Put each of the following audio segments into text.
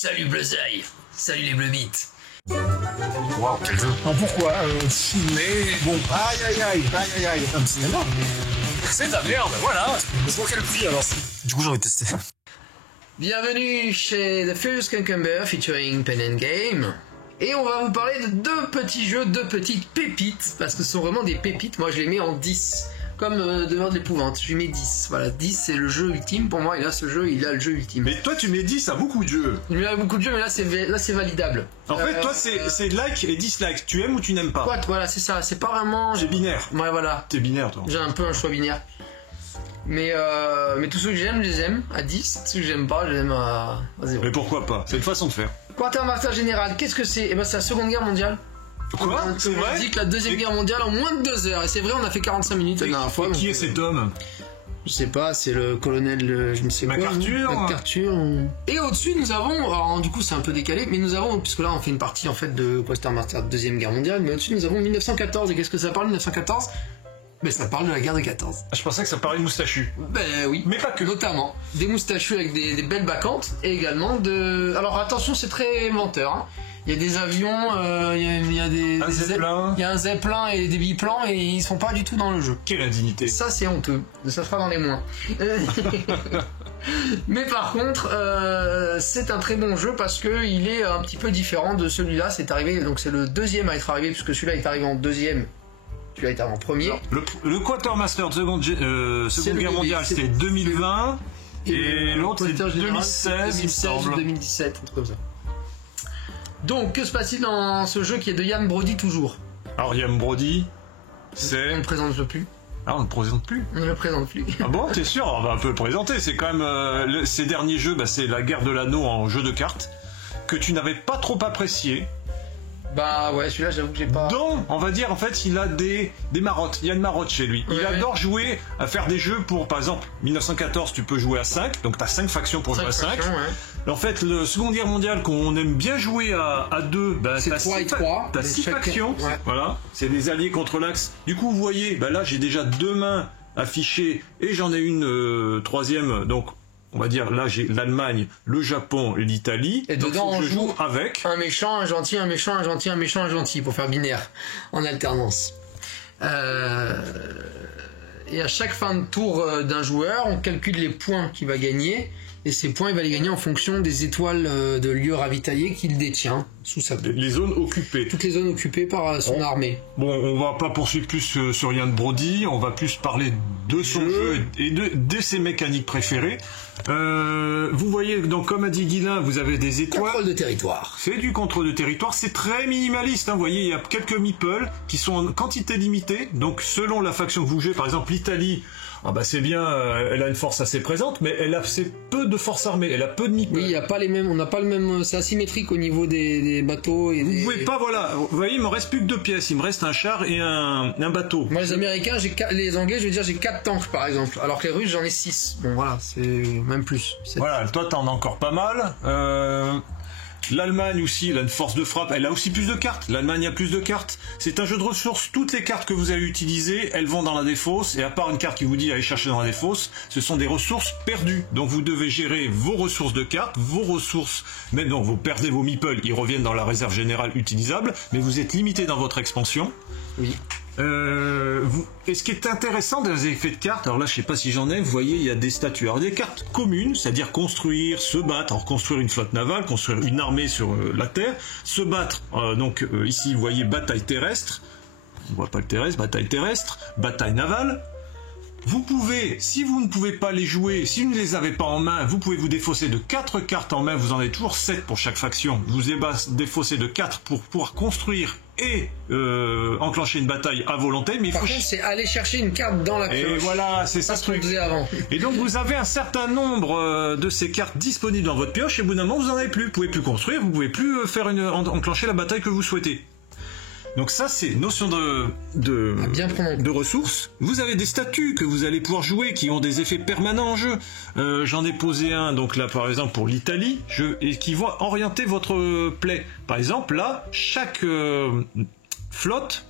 Salut Bleuzaï. Salut les Bleu Beats. Waouh, quel jeu. Pourquoi Mais bon, aïe, un cinéma. C'est de la merde, voilà. Mais pour quel prix alors? Du coup, j'ai envie de tester. Bienvenue chez The Furious Cucumber featuring Pen and Game. Et on va vous parler de deux petits jeux, deux petites pépites, parce que ce sont vraiment des pépites. Moi je les mets en 10, comme Demeure de l'épouvante, je lui mets 10. Voilà, 10 c'est le jeu ultime pour moi, et là ce jeu, il a le jeu ultime. Mais toi tu mets 10 à beaucoup de jeux. Il y a beaucoup de jeux, mais là c'est validable. En fait, toi c'est like et dislike. Tu aimes ou tu n'aimes pas. Quoi, voilà, c'est ça, c'est pas vraiment... C'est binaire. Ouais, voilà. T'es binaire, toi. J'ai un peu un choix binaire. Mais tous ceux que j'aime, je les aime à 10. Ceux que j'aime pas, je les aime à 0. Mais pourquoi pas? C'est une façon de faire. Quartermaster général, qu'est-ce que c'est? Eh ben c'est la Seconde Guerre mondiale. Quoi? C'est On vrai? dit que la Deuxième Guerre mondiale en moins de 2 heures. Et c'est vrai, on a fait 45 minutes la dernière fois. Et qui donc, est cet homme? Je sais pas, c'est le colonel, je ne sais quoi. MacArthur. MacArthur. Et au-dessus, nous avons, alors du coup c'est un peu décalé, mais nous avons, puisque là on fait une partie en fait de Quartermaster Deuxième Guerre mondiale, mais au-dessus nous avons 1914. Et qu'est-ce que ça parle 1914? Ben ça parle de la guerre de 14. Ah, je pensais que ça parlait de moustachu. Ben oui. Mais pas que. Notamment. Des moustachus avec des belles bacchantes, et également de... Alors attention, c'est très menteur, hein. Il y a des avions, il y a des... Un zeppelin. Il y a un zeppelin et des biplans, et ils sont pas du tout dans le jeu. Quelle indignité. Ça c'est honteux, ça sera dans les moins. Mais par contre, c'est un très bon jeu parce que il est un petit peu différent de celui-là. C'est arrivé, donc c'est le deuxième à être arrivé, puisque celui-là est arrivé en deuxième, celui-là est arrivé en premier. Le Quartermaster de Seconde Guerre mondiale, c'était 2020. Et l'autre, c'est 2016, il me semble. 2017, un truc comme ça. Donc, que se passe-t-il dans ce jeu qui est de Ian Brody toujours? Alors, Ian Brody, On c'est... ne le présente plus. Ah, on ne le présente plus. On ne le présente plus. Ah bon, t'es sûr? On va un peu le présenter. C'est quand même... ces derniers jeux, c'est la guerre de l'anneau en jeu de cartes, que tu n'avais pas trop apprécié. Bah ouais, celui-là j'avoue que j'ai pas... Donc, on va dire, en fait, il a des marottes. Il y a une marotte chez lui. Il Ouais. adore jouer à faire des jeux pour, par exemple, 1914, tu peux jouer à 5. Donc, t'as 5 factions pour jouer à 5. Ouais. En fait, le Seconde Guerre mondiale, qu'on aime bien jouer à 2, bah, C'est t'as 3 et 3. T'as 6 Chacun- factions. Ouais. Voilà. C'est des alliés contre l'Axe. Du coup, vous voyez, bah là, j'ai déjà 2 mains affichées et j'en ai une troisième. Donc, on va dire, là, j'ai l'Allemagne, le Japon et l'Italie. Et Donc, dedans, faut que on je joue joue avec. un méchant, un gentil, un méchant, un gentil, un méchant, un gentil, pour faire binaire, en alternance. Et à chaque fin de tour d'un joueur, on calcule les points qu'il va gagner, et ces points, il va les gagner en fonction des étoiles de lieux ravitaillés qu'il détient sous sa peau. Les zones occupées. Toutes les zones occupées par son armée. Bon, on va pas poursuivre plus sur Ian Brody, on va plus parler de son jeu et de ses mécaniques préférées. Vous voyez, donc comme a dit Guilain, vous avez des étoiles. Contrôle de territoire. C'est du contrôle de territoire, c'est très minimaliste, hein. Vous voyez, il y a quelques meeples qui sont en quantité limitée, donc selon la faction que vous jouez, par exemple l'Italie, ah bah c'est bien, elle a une force assez présente, mais elle a assez peu de force armée, elle a peu de meeples. Oui, il y a pas les mêmes, on n'a pas le même, c'est asymétrique au niveau des bateaux et Vous pouvez pas, voilà, vous voyez, il me reste plus que 2 pièces, il me reste un char et un bateau. Moi, les Américains, les Anglais, je veux dire, j'ai 4 tanks par exemple, alors que les Russes, j'en ai 6. Bon, voilà, c'est même plus. Voilà, toi t'en as encore pas mal. L'Allemagne aussi, elle a une force de frappe, elle a aussi plus de cartes. L'Allemagne a plus de cartes. C'est un jeu de ressources. Toutes les cartes que vous avez utilisées, elles vont dans la défausse. Et à part une carte qui vous dit aller chercher dans la défausse, ce sont des ressources perdues. Donc vous devez gérer vos ressources de cartes, vos ressources. Même donc vous perdez vos meeples, ils reviennent dans la réserve générale utilisable, mais vous êtes limité dans votre expansion. Oui. Et ce qui est intéressant dans les effets de cartes, alors là je sais pas si j'en ai, vous voyez il y a des statuts, alors des cartes communes, c'est-à-dire construire, se battre, alors construire une flotte navale, construire une armée sur la terre, se battre, ici vous voyez bataille terrestre, on voit pas le terrestre, bataille navale. Vous pouvez, si vous ne pouvez pas les jouer, si vous ne les avez pas en main, vous pouvez vous défausser de 4 cartes en main, vous en avez toujours 7 pour chaque faction, vous défaussez de 4 pour pouvoir construire et enclencher une bataille à volonté, mais Par contre, c'est aller chercher une carte dans la pioche. Et voilà, c'est ça ce qu'on faisait avant. Et donc vous avez un certain nombre de ces cartes disponibles dans votre pioche, et au bout d'un moment vous en avez plus. Vous pouvez plus construire, vous pouvez plus enclencher la bataille que vous souhaitez. Donc ça c'est notion de ressources. Vous avez des statuts que vous allez pouvoir jouer qui ont des effets permanents en jeu. J'en ai posé un donc là par exemple pour l'Italie, et qui va orienter votre play. Par exemple là, chaque flotte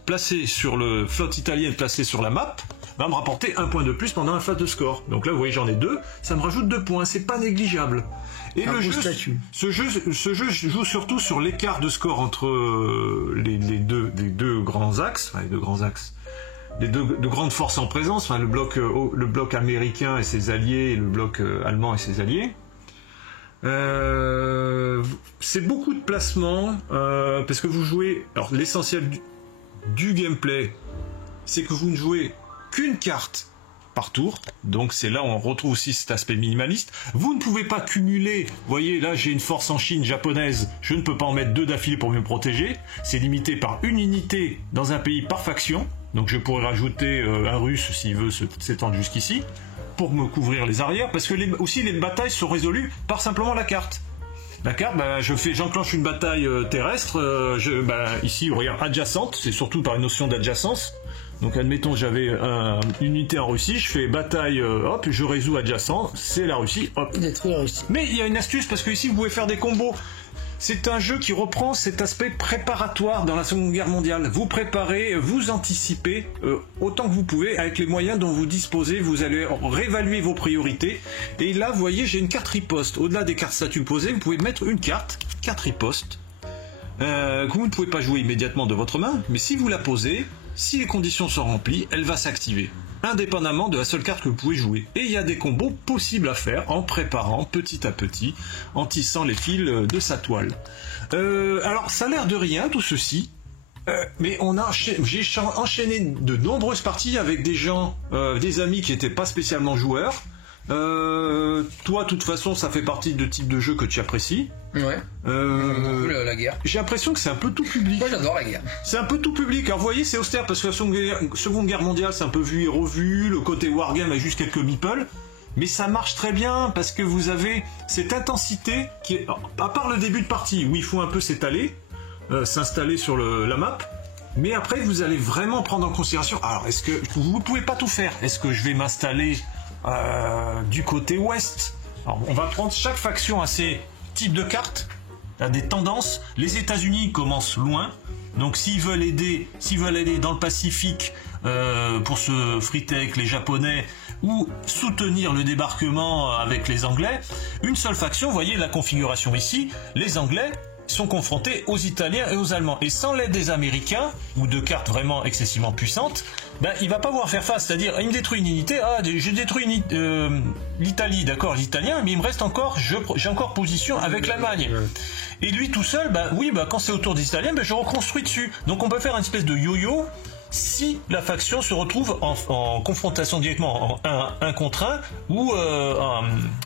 italienne placée sur la map va me rapporter 1 point de plus pendant la phase de score. Donc là, vous voyez, j'en ai 2, ça me rajoute 2 points, c'est pas négligeable. Et le jeu, ce jeu joue surtout sur l'écart de score entre les deux grands axes, les deux grandes forces en présence, enfin, le bloc américain et ses alliés, et le bloc allemand et ses alliés. C'est beaucoup de placements, parce que vous jouez... Alors, l'essentiel du gameplay, c'est que vous ne jouez qu'une carte par tour, donc c'est là où on retrouve aussi cet aspect minimaliste. Vous ne pouvez pas cumuler, vous voyez là j'ai une force en Chine japonaise, je ne peux pas en mettre 2 d'affilée pour me protéger, c'est limité par une unité dans un pays par faction, donc je pourrais rajouter un russe s'il veut s'étendre jusqu'ici, pour me couvrir les arrières, parce que aussi les batailles sont résolues par simplement la carte. La carte, j'enclenche une bataille terrestre, ici, regarde, adjacente, c'est surtout par une notion d'adjacence. Donc admettons j'avais une unité en Russie, je fais bataille, hop, je résous adjacent, c'est la Russie, hop. Détruire la Russie. Mais il y a une astuce, parce que ici vous pouvez faire des combos. C'est un jeu qui reprend cet aspect préparatoire dans la Seconde Guerre mondiale. Vous préparez, vous anticipez autant que vous pouvez avec les moyens dont vous disposez. Vous allez réévaluer vos priorités. Et là, vous voyez, j'ai une carte riposte. Au-delà des cartes statues posées, vous pouvez mettre une carte riposte, que vous ne pouvez pas jouer immédiatement de votre main. Mais si vous la posez, si les conditions sont remplies, elle va s'activer, indépendamment de la seule carte que vous pouvez jouer. Et il y a des combos possibles à faire en préparant petit à petit, en tissant les fils de sa toile. Alors ça a l'air de rien tout ceci, mais j'ai enchaîné de nombreuses parties avec des gens, des amis qui n'étaient pas spécialement joueurs. Toi, de toute façon, ça fait partie de type de jeu que tu apprécies. Ouais. La guerre. J'ai l'impression que c'est un peu tout public. Moi, j'adore la guerre. C'est un peu tout public. Alors, vous voyez, c'est austère parce que la Seconde Guerre mondiale, c'est un peu vu et revu. Le côté wargame a juste quelques meeples. Mais ça marche très bien parce que vous avez cette intensité qui est, à part le début de partie où il faut un peu s'étaler, s'installer sur la map. Mais après, vous allez vraiment prendre en considération. Alors, est-ce que vous ne pouvez pas tout faire? Est-ce que je vais m'installer du côté ouest? Alors, on va prendre chaque faction à ses types de cartes, à des tendances. Les États-Unis commencent loin, donc s'ils veulent aller dans le Pacifique pour se friter avec les Japonais ou soutenir le débarquement avec les Anglais, une seule faction. Vous voyez la configuration ici, les Anglais sont confrontés aux Italiens et aux Allemands. Et sans l'aide des Américains, ou de cartes vraiment excessivement puissantes, il va pas pouvoir faire face. C'est-à-dire, il me détruit une unité, je détruis l'Italie, d'accord, l'Italien, mais il me reste encore, j'ai encore position avec l'Allemagne. Et lui tout seul, quand c'est autour des Italiens, je reconstruis dessus. Donc on peut faire une espèce de yo-yo, si la faction se retrouve en confrontation directement en 1 contre 1 ou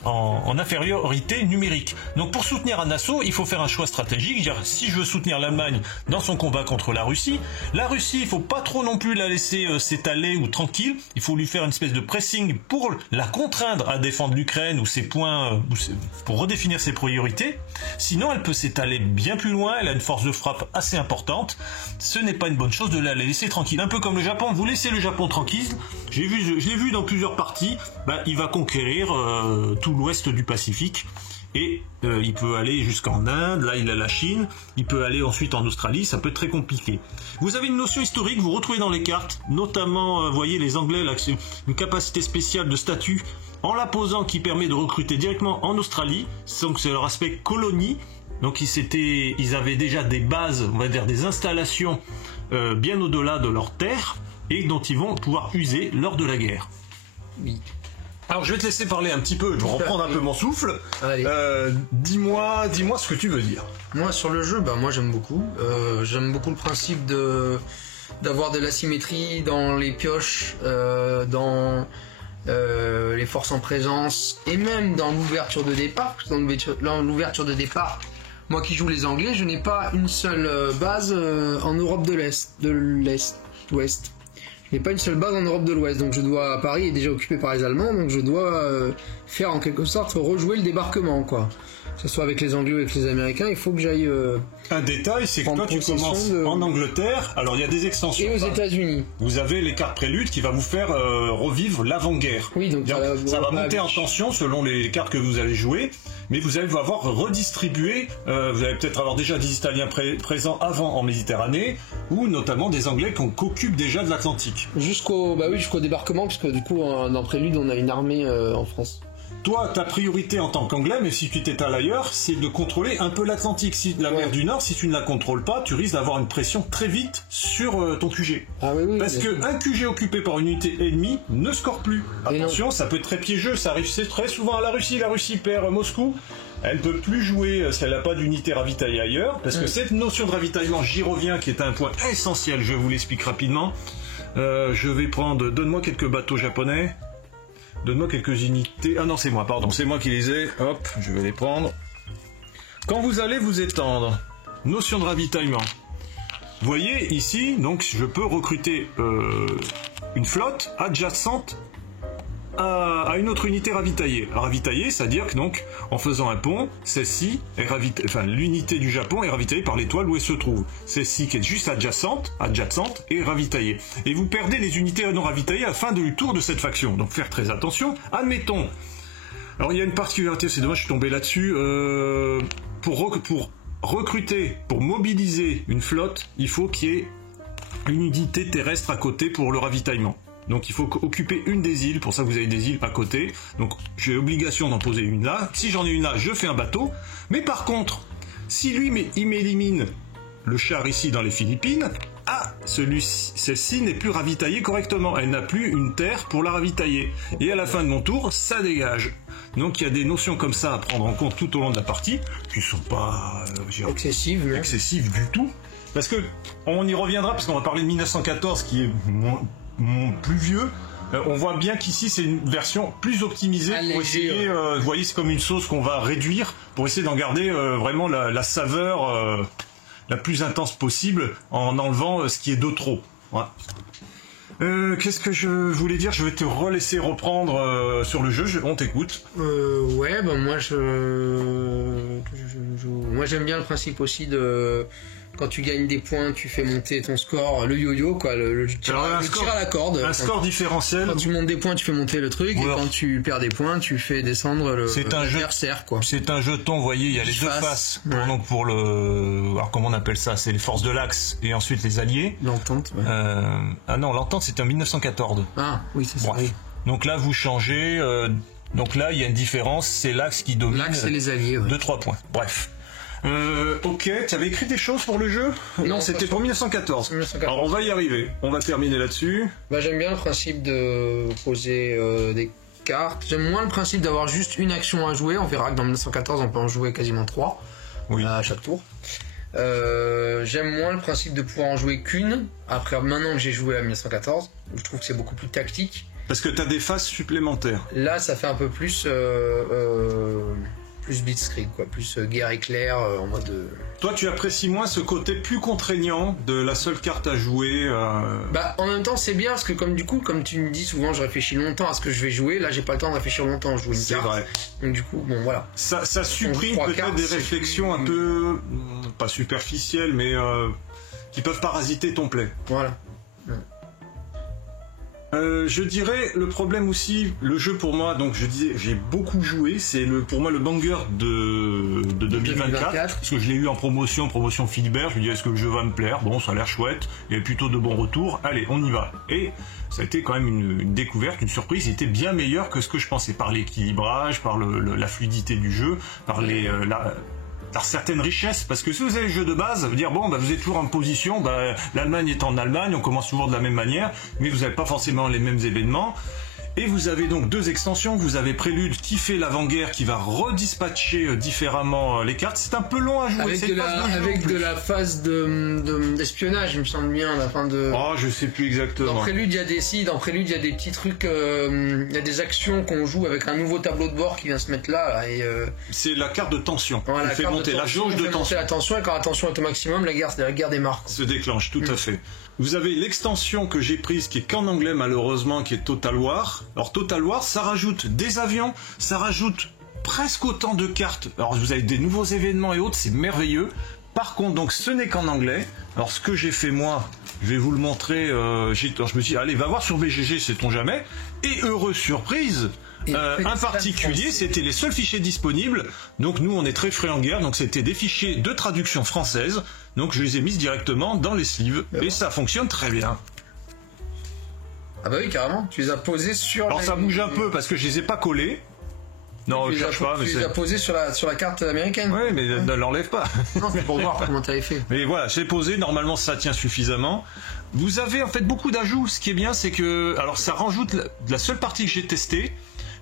en infériorité numérique. Donc pour soutenir un assaut, il faut faire un choix stratégique. Dire, si je veux soutenir l'Allemagne dans son combat contre la Russie, il faut pas trop non plus la laisser s'étaler ou tranquille. Il faut lui faire une espèce de pressing pour la contraindre à défendre l'Ukraine ou ses points, pour redéfinir ses priorités. Sinon, elle peut s'étaler bien plus loin. Elle a une force de frappe assez importante. Ce n'est pas une bonne chose de la laisser tranquille. Un peu comme le Japon, vous laissez le Japon tranquille, je l'ai vu dans plusieurs parties, il va conquérir tout l'ouest du Pacifique, et il peut aller jusqu'en Inde, là il a la Chine, il peut aller ensuite en Australie, ça peut être très compliqué. Vous avez une notion historique, vous retrouvez dans les cartes, notamment, vous voyez les Anglais, là, une capacité spéciale de statut, en la posant, qui permet de recruter directement en Australie, donc c'est leur aspect colonie. Donc ils avaient déjà des bases, on va dire des installations bien au-delà de leur terre et dont ils vont pouvoir user lors de la guerre. Oui. Alors je vais te laisser parler un petit peu, je vais reprendre un peu mon souffle. Dis-moi ce que tu veux dire. Moi sur le jeu, moi j'aime beaucoup. J'aime beaucoup le principe d'avoir de l'asymétrie dans les pioches, dans les forces en présence et même dans l'ouverture de départ. Dans l'ouverture de départ, moi qui joue les Anglais, je n'ai pas une seule base en Europe de l'Ouest. Je n'ai pas une seule base en Europe de l'Ouest, donc Paris est déjà occupé par les Allemands, donc je dois faire en quelque sorte rejouer le débarquement, quoi. Que ce soit avec les Anglais ou avec les Américains, il faut que j'aille... un détail, c'est que toi tu commences en Angleterre, alors il y a des extensions. Et aux États-Unis. Vous avez les cartes préludes qui va vous faire revivre l'avant-guerre. Oui, donc ça va monter en tension selon les cartes que vous allez jouer, mais vous allez avoir redistribué, vous allez peut-être avoir déjà des Italiens présents avant en Méditerranée, ou notamment des Anglais qui occupent déjà de l'Atlantique. Atlantique. Jusqu'au débarquement, puisque du coup, dans Prélude, on a une armée en France. Toi, ta priorité en tant qu'anglais, mais si tu t'étales ailleurs, c'est de contrôler un peu l'Atlantique. Si la mer du Nord, si tu ne la contrôles pas, tu risques d'avoir une pression très vite sur ton QG. Ah oui, Parce qu'un QG occupé par une unité ennemie ne score plus. Et Attention, ça peut être très piégeux, ça arrive très souvent à la Russie. La Russie perd Moscou. Elle ne peut plus jouer si elle n'a pas d'unité ravitaillée ailleurs, parce que cette notion de ravitaillement, j'y reviens, qui est un point essentiel, je vous l'explique rapidement. Je vais prendre, donne-moi quelques bateaux japonais. Donne-moi quelques unités. Ah non, c'est moi, pardon, c'est moi qui les ai. Hop, je vais les prendre. Quand vous allez vous étendre, notion de ravitaillement. Vous voyez, ici, donc, je peux recruter une flotte adjacente à une autre unité ravitaillée. Ravitaillée, c'est-à-dire que, donc, en faisant un pont, celle-ci est l'unité du Japon est ravitaillée par l'étoile où elle se trouve. Celle-ci, qui est juste adjacente, est ravitaillée. Et vous perdez les unités non ravitaillées à la fin du tour de cette faction. Donc, faire très attention. Admettons. Alors, il y a une particularité, c'est dommage, je suis tombé là-dessus. Pour recruter, pour mobiliser une flotte, il faut qu'il y ait une unité terrestre à côté pour le ravitaillement. Donc il faut occuper une des îles, pour ça vous avez des îles à côté. Donc j'ai l'obligation d'en poser une là. Si j'en ai une là, je fais un bateau. Mais par contre, si lui il m'élimine le char ici dans les Philippines, celle-ci n'est plus ravitaillée correctement. Elle n'a plus une terre pour la ravitailler. Et à la fin de mon tour, ça dégage. Donc il y a des notions comme ça à prendre en compte tout au long de la partie, qui ne sont pas excessives du tout. Parce que on y reviendra, parce qu'on va parler de 1914 qui est plus vieux. On voit bien qu'ici c'est une version plus optimisée pour essayer, vous voyez, c'est comme une sauce qu'on va réduire pour essayer d'en garder vraiment la saveur la plus intense possible en enlevant ce qui est de trop. Voilà. Qu'est-ce que je voulais dire? Je vais te relaisser reprendre sur le jeu, on t'écoute. Moi j'aime bien le principe aussi de... Quand tu gagnes des points, tu fais monter ton score, le yo-yo, quoi, le tir à la corde. Un score différentiel. Quand tu montes des points, tu fais monter le truc, et quand tu perds des points, tu fais descendre l'adversaire, quoi. C'est un jeton, vous voyez, il y a les deux faces. Ouais. Donc pour alors comment on appelle ça? C'est les forces de l'Axe et ensuite les alliés. L'entente, ouais. L'entente c'était en 1914. Ah, oui, c'est ça. Oui. Donc là, vous changez, donc là, il y a une différence, c'est l'Axe qui domine. L'Axe et les alliés, ouais. 2-3 points. Bref. Ok, tu avais écrit des choses pour le jeu? Non, c'était pour 1914. Alors on va y arriver, on va terminer là-dessus. J'aime bien le principe de poser des cartes. J'aime moins le principe d'avoir juste une action à jouer. On verra que dans 1914 on peut en jouer quasiment 3 à chaque tour. J'aime moins le principe de pouvoir en jouer qu'une. Après, maintenant que j'ai joué à 1914, je trouve que c'est beaucoup plus tactique. Parce que tu as des phases supplémentaires. Là ça fait un peu plus... plus blitzkrieg, quoi, plus guerre éclair en mode... Toi, tu apprécies moins ce côté plus contraignant de la seule carte à jouer en même temps, c'est bien, parce que comme tu me dis souvent, je réfléchis longtemps à ce que je vais jouer. Là, j'ai pas le temps de réfléchir longtemps, je joue une carte. C'est vrai. Donc du coup, bon, voilà. Ça supprime peut-être des réflexions un peu... pas superficielles, mais qui peuvent parasiter ton play. Voilà. Je dirais le problème aussi, le jeu pour moi, donc je disais j'ai beaucoup joué, c'est pour moi le banger de 2024, parce que je l'ai eu en promotion Philibert, je me dis est-ce que le jeu va me plaire, bon ça a l'air chouette, il y a plutôt de bons retours, allez on y va. Et ça a été quand même une découverte, une surprise, il était bien meilleur que ce que je pensais, par l'équilibrage, par la fluidité du jeu, par par certaines richesses, parce que si vous avez le jeu de base, ça veut dire vous êtes toujours en position, l'Allemagne est en Allemagne, on commence toujours de la même manière, mais vous n'avez pas forcément les mêmes événements. Et vous avez donc deux extensions, vous avez Prélude qui fait l'avant-guerre, qui va redispatcher différemment les cartes. C'est un peu long à jouer. Avec de la phase d'espionnage, il me semble bien, la fin de... Oh, je sais plus exactement. Dans Prélude, il y a des petits trucs, il y a des actions qu'on joue avec un nouveau tableau de bord qui vient se mettre là et c'est la carte de tension. Voilà, on fait monter la jauge de tension. La tension, et quand la tension est au maximum, la guerre démarre. Se déclenche, tout à fait. Vous avez l'extension que j'ai prise, qui est qu'en anglais malheureusement, qui est Total War. Alors Total War, ça rajoute des avions, ça rajoute presque autant de cartes. Alors vous avez des nouveaux événements et autres, c'est merveilleux. Par contre, donc ce n'est qu'en anglais. Alors ce que j'ai fait moi, je vais vous le montrer. Je me suis dit, allez, va voir sur BGG, sait-on jamais. Et heureuse surprise, un particulier, c'était les seuls fichiers disponibles. Donc nous, on est très frais en guerre, donc c'était des fichiers de traduction française. Donc je les ai mis directement dans les sleeves et ça fonctionne très bien. Ah bah oui, carrément. Tu les as posés sur... Alors ça bouge un peu parce que je les ai pas collés. Non, je cherche pas, mais tu les as posés sur la carte américaine. Ouais, mais ne l'enlève pas. Non, c'est pour voir comment t'avais fait. Mais voilà, j'ai posé, normalement ça tient suffisamment. Vous avez en fait beaucoup d'ajouts, ce qui est bien c'est que... Alors ça rajoute la seule partie que j'ai testée.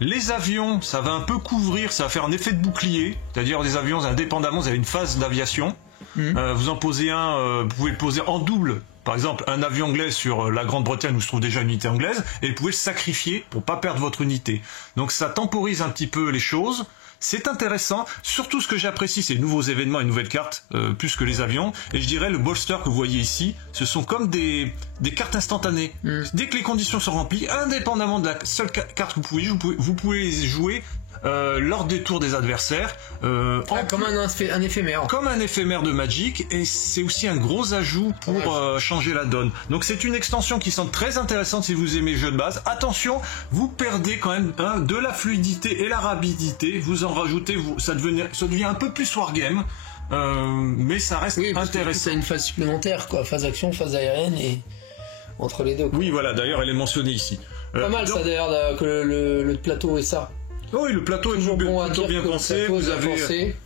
Les avions, ça va un peu couvrir, ça va faire un effet de bouclier. C'est-à-dire les avions, indépendamment, vous avez une phase d'aviation. Vous en posez un, vous pouvez le poser en double. Par exemple, un avion anglais sur la Grande-Bretagne où se trouve déjà une unité anglaise, et vous pouvez le sacrifier pour pas perdre votre unité. Donc ça temporise un petit peu les choses. C'est intéressant. Surtout ce que j'apprécie, c'est les nouveaux événements et nouvelles cartes, plus que les avions. Et je dirais le bolster que vous voyez ici, ce sont comme des cartes instantanées. Dès que les conditions sont remplies, indépendamment de la seule carte que vous pouvez les jouer lors des tours des adversaires. Comme un éphémère. Comme un éphémère de Magic, et c'est aussi un gros ajout pour changer la donne. Donc c'est une extension qui semble très intéressante si vous aimez le jeu de base. Attention, vous perdez quand même de la fluidité et la rapidité. Vous en rajoutez, ça devient un peu plus wargame. Mais ça reste intéressant. C'est une phase supplémentaire, quoi. Phase action, phase aérienne, et entre les deux, quoi. Oui, voilà, d'ailleurs elle est mentionnée ici. Pas mal, ça, d'ailleurs, que le plateau et ça. Oui, le plateau est plutôt bien pensé.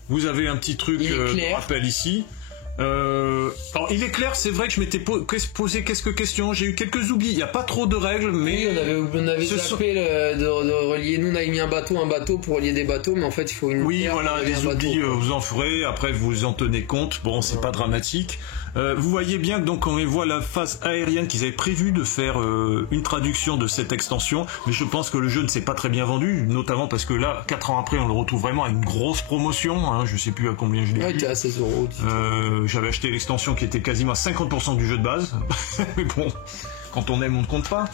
Vous avez un petit truc de rappel ici. Alors, il est clair, c'est vrai que je m'étais posé quelques questions. J'ai eu quelques oublis. Il n'y a pas trop de règles, mais. Oui, on avait zappé de relier. Nous, on avait mis un bateau pour relier des bateaux, mais en fait, il faut une. Oui, voilà, les oublis, vous en ferez. Après, vous en tenez compte. Bon, c'est pas dramatique. Vous voyez bien que donc on voit la phase aérienne qu'ils avaient prévu de faire une traduction de cette extension, mais je pense que le jeu ne s'est pas très bien vendu, notamment parce que là, 4 ans après, on le retrouve vraiment à une grosse promotion, hein, je sais plus à combien je l'ai. Ouais, il était à 16 €. J'avais acheté l'extension qui était quasiment à 50% du jeu de base, mais bon, quand on aime, on ne compte pas.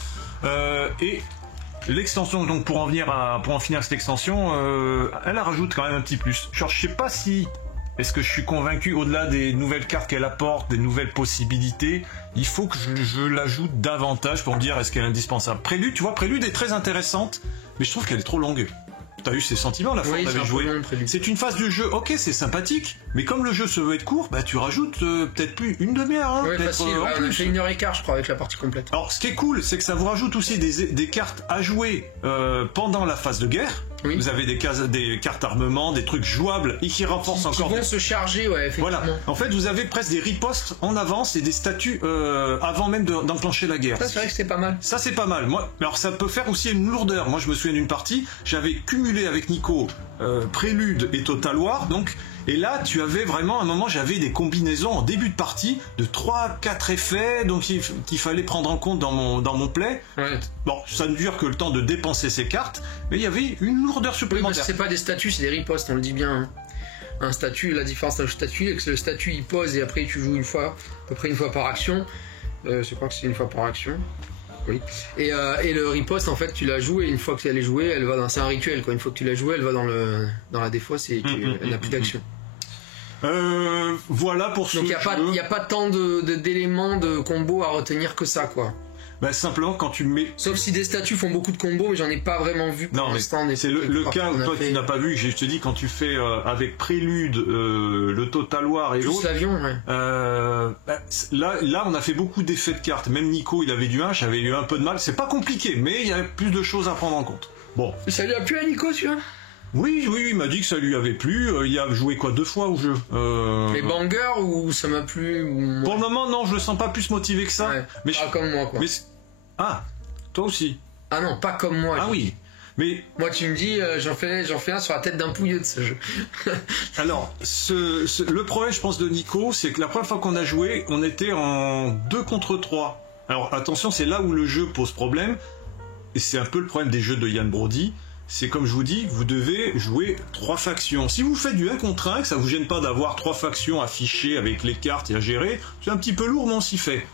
Et l'extension, donc pour en finir cette extension, elle rajoute quand même un petit plus. Genre, je sais pas si... Est-ce que je suis convaincu, au-delà des nouvelles cartes qu'elle apporte, des nouvelles possibilités, il faut que je l'ajoute davantage pour me dire est-ce qu'elle est indispensable. Prélude, tu vois, Prélude est très intéressante, mais je trouve qu'elle est trop longue. T'as eu ces sentiments la fois qu'on avait joué. C'est une phase du jeu, ok, c'est sympathique, mais comme le jeu se veut être court, bah tu rajoutes peut-être plus une demi-heure. Hein, facile, on a fait 1h15 je crois avec la partie complète. Alors ce qui est cool, c'est que ça vous rajoute aussi des cartes à jouer pendant la phase de guerre. Oui. Vous avez des cartes armement, des trucs jouables et qui renforcent encore. Qui vont se charger, ouais, effectivement. Voilà. En fait, vous avez presque des ripostes en avance et des statuts avant même d'enclencher la guerre. Ça, c'est vrai que c'est pas mal. Ça, c'est pas mal. Moi, alors ça peut faire aussi une lourdeur. Moi, je me souviens d'une partie, j'avais cumulé avec Nico Prélude et Total War, donc. Et là, tu avais vraiment, à un moment, j'avais des combinaisons en début de partie de 3-4 effets, donc qu'il fallait prendre en compte dans mon play. Ouais. Bon, ça ne dure que le temps de dépenser ces cartes, mais il y avait une lourdeur supplémentaire. Oui, c'est pas des statuts, c'est des ripostes, on le dit bien. Hein. Un statut, la différence entre le statut, c'est que le statut il pose et après tu joues à peu près une fois par action. Je crois que c'est une fois par action. Oui. Et le riposte, en fait, tu la joues et une fois que elle est jouée, elle va dans. C'est un rituel, quoi. Une fois que tu l'as jouée, elle va dans la défausse et elle n'a plus d'action. Voilà pour ce jeu. Donc il n'y a pas tant d'éléments de combo à retenir que ça, quoi. Bah simplement quand tu mets... Sauf si des statuts font beaucoup de combos, mais j'en ai pas vraiment vu pour l'instant. C'est le cas où toi tu n'as pas vu, je te dis quand tu fais avec Prélude, le Total War et l'autre... l'avion, ouais. Là on a fait beaucoup d'effets de cartes, même Nico il avait du 1, j'avais eu un peu de mal, c'est pas compliqué, mais il y a plus de choses à prendre en compte. Bon. Ça lui a plu à Nico, celui-là ? Oui, il m'a dit que ça lui avait plu. Il a joué quoi 2 fois au jeu. Les bangers ou ça m'a plu ou... Pour le moment, non, je le sens pas plus motivé que ça. Ouais, mais pas comme moi, quoi. Ah, toi aussi. Ah non, pas comme moi. Ah oui. Mais moi, tu me dis, j'en fais un sur la tête d'un pouilleux de ce jeu. Alors, le problème, je pense, de Nico, c'est que la première fois qu'on a joué, on était en 2 contre 3. Alors, attention, c'est là où le jeu pose problème. Et c'est un peu le problème des jeux de Ian Brody. C'est comme je vous dis, vous devez jouer 3 factions. Si vous faites du 1 contre 1, que ça vous gêne pas d'avoir 3 factions affichées avec les cartes et à gérer, c'est un petit peu lourd, mais on s'y fait.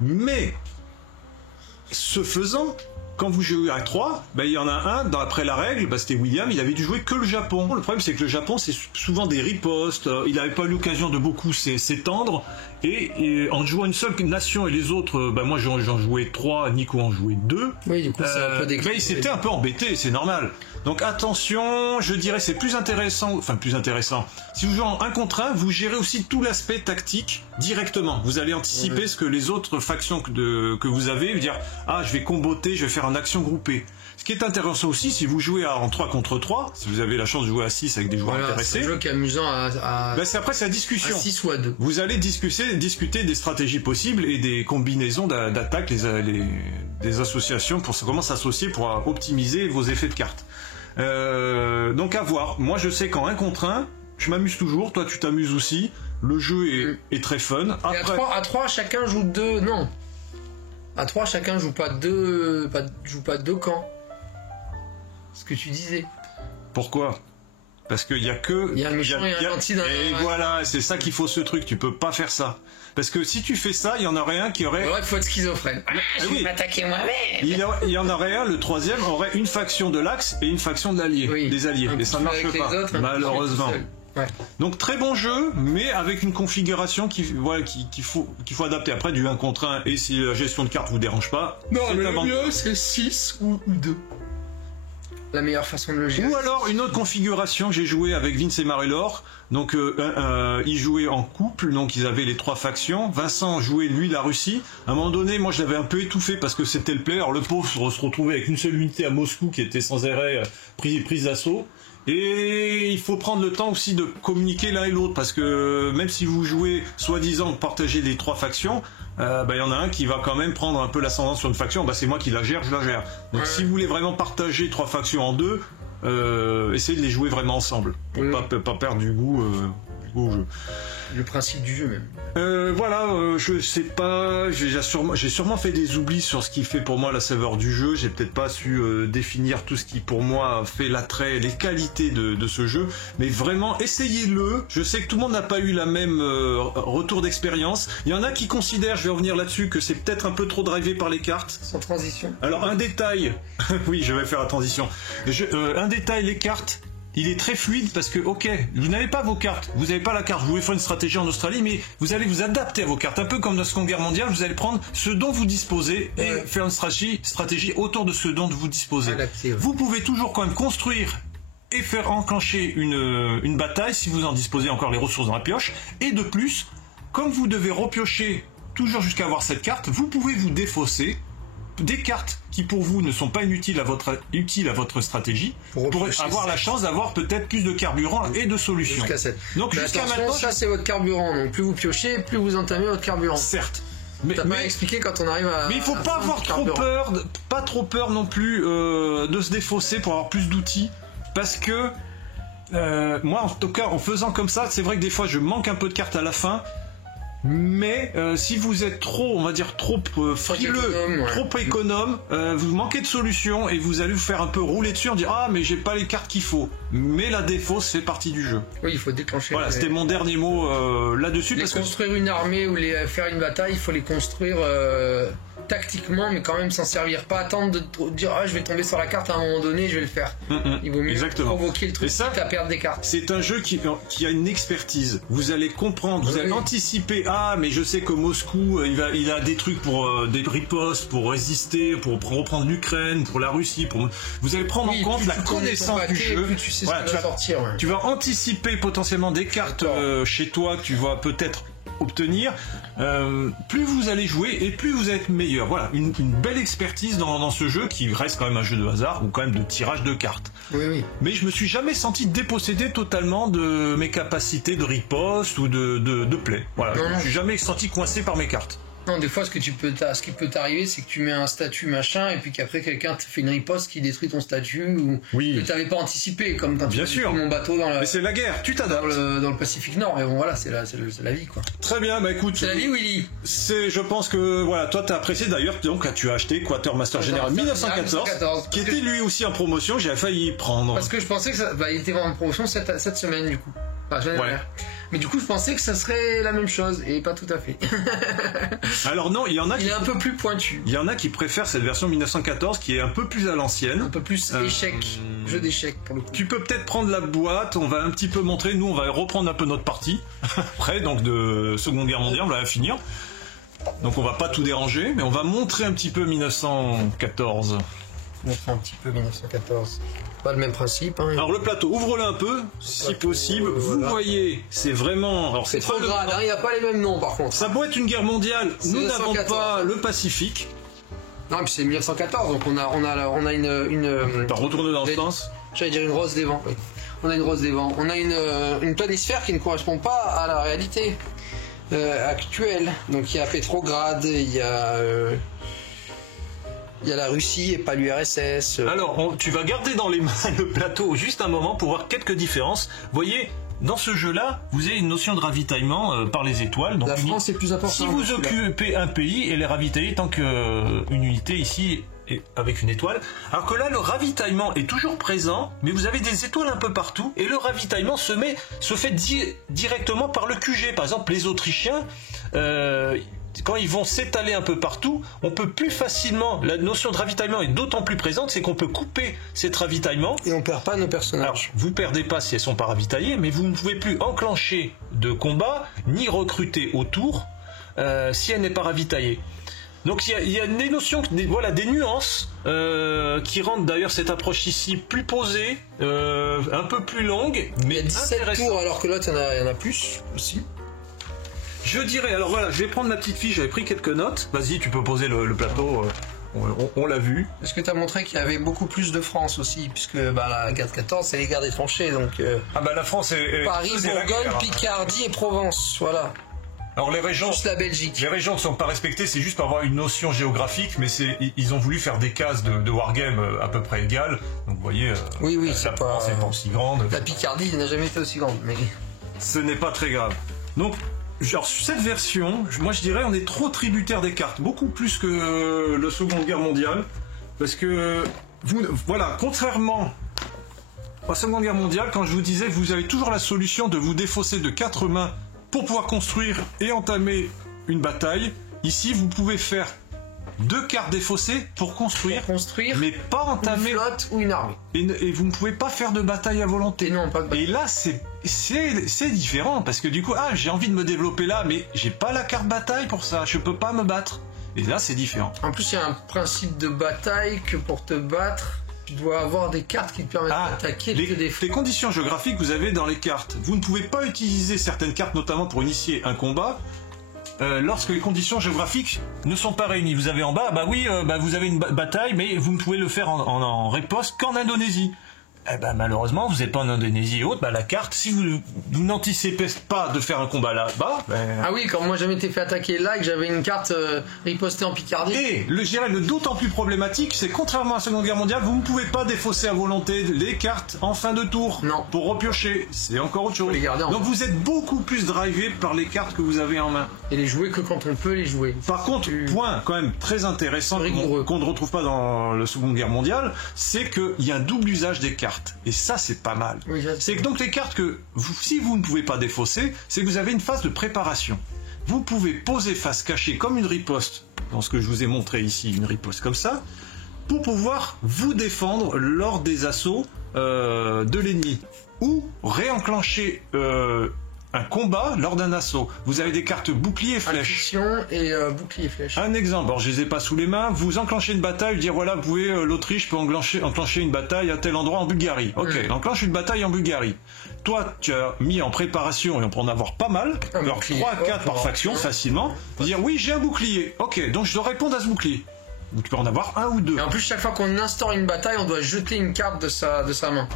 Mais, ce faisant, quand vous jouez à 3, il y en a un, après la règle, c'était William, il avait dû jouer que le Japon. Le problème, c'est que le Japon, c'est souvent des ripostes, il n'avait pas eu l'occasion de beaucoup s'étendre, et en jouant une seule nation et les autres, moi j'en jouais 3, Nico en jouait 2. Oui, du coup, c'est un peu décrit. Il s'était un peu embêté, c'est normal. Donc attention, je dirais c'est plus intéressant. Si vous jouez en 1 contre 1, vous gérez aussi tout l'aspect tactique directement. Vous allez anticiper ce que les autres factions que vous avez, dire je vais comboter, je vais faire une action groupée. Ce qui est intéressant aussi, si vous jouez en 3 contre 3, si vous avez la chance de jouer à 6 avec des joueurs intéressés. C'est un jeu qui est amusant après c'est la discussion. À 6 ou à 2. Vous allez discuter des stratégies possibles et des combinaisons d'attaques, des associations pour comment s'associer pour optimiser vos effets de cartes. Donc à voir. Moi je sais qu'en 1 contre 1, je m'amuse toujours, toi tu t'amuses aussi. Le jeu est très fun. Après... Et à 3, chacun joue 2. Non. À 3, chacun joue pas 2 camps. Ce que tu disais. Pourquoi ? Parce qu'il y a que... Il y a un méchant et un gentil dans Et voilà, c'est ça qu'il faut ce truc, tu peux pas faire ça. Parce que si tu fais ça, il y en aurait un qui aurait... Ouais, il faut être schizophrène. Je vais m'attaquer moi-même. Il y en aurait un, le troisième aurait une faction de l'Axe et une faction d'alliés, des alliés. Et ça ne marche pas, malheureusement. Ouais. Donc très bon jeu, mais avec une configuration qu'il faut adapter. Après du 1 contre 1, et si la gestion de cartes vous dérange pas... Non, mais le mieux c'est 6 ou 2. La meilleure façon de le gérer. Ou alors une autre configuration que j'ai joué avec Vince et Marie-Laure. Donc ils jouaient en couple, donc ils avaient les 3 factions. Vincent jouait lui la Russie. À un moment donné, moi je l'avais un peu étouffé parce que c'était le player. Alors, le pauvre se retrouvait avec une seule unité à Moscou qui était sans arrêt prise d'assaut. Et il faut prendre le temps aussi de communiquer l'un et l'autre parce que même si vous jouez soi-disant partager les 3 factions, y en a un qui va quand même prendre un peu l'ascendant sur une faction. C'est moi qui la gère, je la gère. Donc si vous voulez vraiment partager 3 factions en 2, essayez de les jouer vraiment ensemble pour pas perdre du goût au jeu. Le principe du jeu même. Je sais pas, j'ai sûrement fait des oublis sur ce qui fait pour moi la saveur du jeu. J'ai peut-être pas su définir tout ce qui pour moi fait l'attrait, les qualités de ce jeu. Mais vraiment, essayez-le. Je sais que tout le monde n'a pas eu la même retour d'expérience. Il y en a qui considèrent, je vais revenir là-dessus, que c'est peut-être un peu trop drivé par les cartes. Sans transition. Alors un détail, oui, je vais faire la transition. Un détail, les cartes. Il est très fluide parce que, ok, vous n'avez pas vos cartes, vous n'avez pas la carte, vous voulez faire une stratégie en Australie, mais vous allez vous adapter à vos cartes. Un peu comme dans la Seconde Guerre mondiale, vous allez prendre ce dont vous disposez et faire une stratégie autour de ce dont vous disposez. Adapté, Vous pouvez toujours quand même construire et faire enclencher une bataille si vous en disposez encore les ressources dans la pioche. Et de plus, comme vous devez repiocher toujours jusqu'à avoir cette carte, vous pouvez vous défausser des cartes qui pour vous ne sont pas utiles à votre stratégie pour avoir la chance d'avoir peut-être plus de carburant et de solutions. Jusqu'à 7. Donc jusqu'à maintenant, ça c'est votre carburant. Donc plus vous piochez, plus vous entamez votre carburant. Certes. T'as pas expliqué quand on arrive à... Mais il faut pas avoir pas trop peur non plus de se défausser pour avoir plus d'outils. Parce que moi en tout cas en faisant comme ça, c'est vrai que des fois je manque un peu de cartes à la fin. Mais si vous êtes trop frileux, trop économe, vous manquez de solutions et vous allez vous faire un peu rouler dessus en dire mais j'ai pas les cartes qu'il faut. Mais la défausse fait partie du jeu. Oui, il faut déclencher. Voilà, c'était mon dernier mot là-dessus. Construire une armée ou faire une bataille, il faut les construire tactiquement, mais quand même s'en servir. Pas attendre de dire je vais tomber sur la carte à un moment donné, je vais le faire. Il vaut mieux provoquer le truc quitte à perdre des cartes. C'est un jeu qui a une expertise. Vous allez comprendre, vous allez anticiper. Mais je sais que Moscou, il a des trucs pour des ripostes, pour résister, pour reprendre l'Ukraine, pour la Russie. Vous allez prendre en compte la connaissance du jeu. Plus tu sais ce qui va sortir. Tu vas anticiper potentiellement des cartes chez toi que tu vas peut-être obtenir. Plus vous allez jouer et plus vous êtes meilleur. Voilà, une belle expertise dans ce jeu qui reste quand même un jeu de hasard ou quand même de tirage de cartes. Oui. Mais je me suis jamais senti dépossédé totalement de mes capacités de riposte ou de play. Voilà, je me suis jamais senti coincé par mes cartes. Non, des fois, ce qui peut t'arriver, c'est que tu mets un statut machin, et puis qu'après quelqu'un te fait une riposte qui détruit ton statut, ou que tu n'avais pas anticipé, comme quand tu as détruit mon bateau Mais c'est la guerre, tu t'adaptes. Dans le Pacifique Nord, mais bon, voilà, c'est la vie, quoi. Très bien, écoute. C'est la vie, Willy. Je pense que, voilà, toi t'as apprécié d'ailleurs, donc tu as acheté Quartermaster General 1914, qui était lui aussi en promotion, j'ai failli y prendre. Parce que je pensais que il était en promotion cette semaine, du coup. Enfin, l'année dernière. Mais du coup, je pensais que ça serait la même chose, et pas tout à fait. Alors non, il y en a Il est un peu plus pointu. Il y en a qui préfèrent cette version 1914 qui est un peu plus à l'ancienne. Un peu plus échec, jeu d'échecs pour le coup. Tu peux peut-être prendre la boîte, on va un petit peu montrer, nous on va reprendre un peu notre partie, après donc de Seconde Guerre mondiale, on va la finir. Donc on va pas tout déranger, mais on va montrer un petit peu 1914. Montrer un petit peu 1914. Pas le même principe. Hein. Alors le plateau, ouvre-le un peu, si possible. Vous voyez, c'est vraiment... Alors c'est trop grade, il n'y a pas les mêmes noms par contre. Ça doit être une guerre mondiale, nous n'avons 1914. pas le Pacifique. Non, mais c'est 1914, donc on a une T'as retourné dans le sens. J'allais dire une rose des vents. Oui. On a une rose des vents. On a une planisphère qui ne correspond pas à la réalité actuelle. Donc il y a Pétrograd, il y a la Russie et pas l'URSS. Alors, tu vas garder dans les mains le plateau juste un moment pour voir quelques différences. Vous voyez, dans ce jeu-là, vous avez une notion de ravitaillement par les étoiles. Donc la France est plus importante. Si vous occupez un pays, elle est ravitaillée tant qu'une unité ici avec une étoile. Alors que là, le ravitaillement est toujours présent, mais vous avez des étoiles un peu partout, et le ravitaillement se fait directement par le QG. Par exemple, les Autrichiens... quand ils vont s'étaler un peu partout, on peut plus facilement, la notion de ravitaillement est d'autant plus présente, c'est qu'on peut couper cet ravitaillement. Et on perd pas nos personnages. Alors, vous perdez pas si elles sont pas ravitaillées, mais vous ne pouvez plus enclencher de combat, ni recruter autour, si elle n'est pas ravitaillée. Donc il y a des notions, des nuances qui rendent d'ailleurs cette approche ici plus posée, un peu plus longue, mais il y a 17 intéressante. tours alors que l'autre il y en a plus aussi. Je dirais, alors voilà, je vais prendre ma petite fiche, j'avais pris quelques notes. Vas-y, tu peux poser le plateau, on l'a vu. Est-ce que tu as montré qu'il y avait beaucoup plus de France aussi, puisque la guerre de 14, c'est les guerres des tranchées, donc... la France est... Paris, Bourgogne, Picardie et Provence, voilà. Alors les régions... Juste la Belgique. Les régions ne sont pas respectées, c'est juste pour avoir une notion géographique, mais ils ont voulu faire des cases de wargame à peu près égales. Donc vous voyez, oui, la France n'est pas aussi grande. La Picardie n'a jamais été aussi grande, mais... Ce n'est pas très grave. Donc... Genre, sur cette version, moi je dirais on est trop tributaire des cartes, beaucoup plus que la Seconde Guerre mondiale, parce que, contrairement à la Seconde Guerre mondiale, quand je vous disais que vous avez toujours la solution de vous défausser de 4 mains pour pouvoir construire et entamer une bataille, ici vous pouvez faire 2 cartes défaussées pour construire, mais pas entamer une flotte ou une armée. Et vous ne pouvez pas faire de bataille à volonté. Et non, pas de bataille. Et là, c'est différent, parce que du coup, j'ai envie de me développer là, mais j'ai pas la carte bataille pour ça, je peux pas me battre. Et là, c'est différent. En plus, il y a un principe de bataille que pour te battre, tu dois avoir des cartes qui te permettent d'attaquer et de te défendre. Les conditions géographiques que vous avez dans les cartes. Vous ne pouvez pas utiliser certaines cartes, notamment pour initier un combat, lorsque les conditions géographiques ne sont pas réunies. Vous avez en bas, vous avez une bataille, mais vous ne pouvez le faire en riposte qu'en Indonésie. Malheureusement, vous n'êtes pas en Indonésie et autres, la carte, si vous n'anticipez pas de faire un combat là-bas... Ah oui, quand moi je m'étais fait attaquer là et que j'avais une carte ripostée en Picardie... Et je dirais le d'autant plus problématique, c'est contrairement à la Seconde Guerre mondiale, vous ne pouvez pas défausser à volonté les cartes en fin de tour. Non. Pour repiocher, c'est encore autre chose. Les garder Donc vous êtes beaucoup plus drivé par les cartes que vous avez en main. Et les jouer que quand on peut les jouer. Par contre, point quand même très intéressant qu'on ne retrouve pas dans la Seconde Guerre mondiale, c'est qu'il y a un double usage des cartes. Et ça, c'est pas mal. Oui, c'est que donc les cartes si vous ne pouvez pas défausser, c'est que vous avez une phase de préparation. Vous pouvez poser face cachée comme une riposte, dans ce que je vous ai montré ici, une riposte comme ça, pour pouvoir vous défendre lors des assauts de l'ennemi. Ou réenclencher un combat lors d'un assaut. Vous avez des cartes bouclier et flèche. Et bouclier et flèche. Un exemple, alors je les ai pas sous les mains, vous enclenchez une bataille, dire voilà, l'Autriche peut enclencher une bataille à tel endroit en Bulgarie. Ok, enclenche une bataille en Bulgarie. Toi, tu as mis en préparation, et on peut en avoir pas mal, alors 3-4 par faction, facilement, dire oui, j'ai un bouclier. Ok, donc je dois répondre à ce bouclier. Ou tu peux en avoir un ou deux. Et en plus, chaque fois qu'on instaure une bataille, on doit jeter une carte de sa main.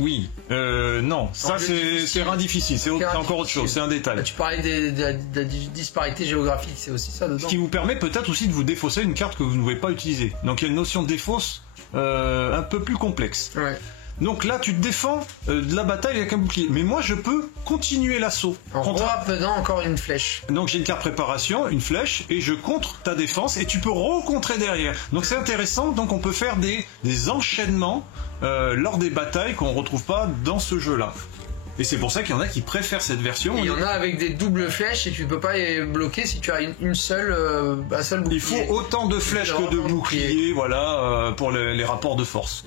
Oui, non, ça c'est rien difficile, c'est encore autre chose, c'est un détail. Tu parlais de la disparité géographique, c'est aussi ça dedans. Ce qui vous permet peut-être aussi de vous défausser une carte que vous ne pouvez pas utiliser. Donc il y a une notion de défausse un peu plus complexe. Ouais. Donc là, tu te défends de la bataille avec un bouclier. Mais moi, je peux continuer l'assaut. En rappelant encore une flèche. Donc j'ai une carte préparation, une flèche, et je contre ta défense, et tu peux recontrer derrière. Donc c'est intéressant, donc on peut faire des enchaînements lors des batailles qu'on ne retrouve pas dans ce jeu-là. Et c'est pour ça qu'il y en a qui préfèrent cette version. Et il y en a avec des doubles flèches et tu ne peux pas les bloquer si tu as un seul bouclier. Il faut autant de flèches que de boucliers, voilà, pour les rapports de force.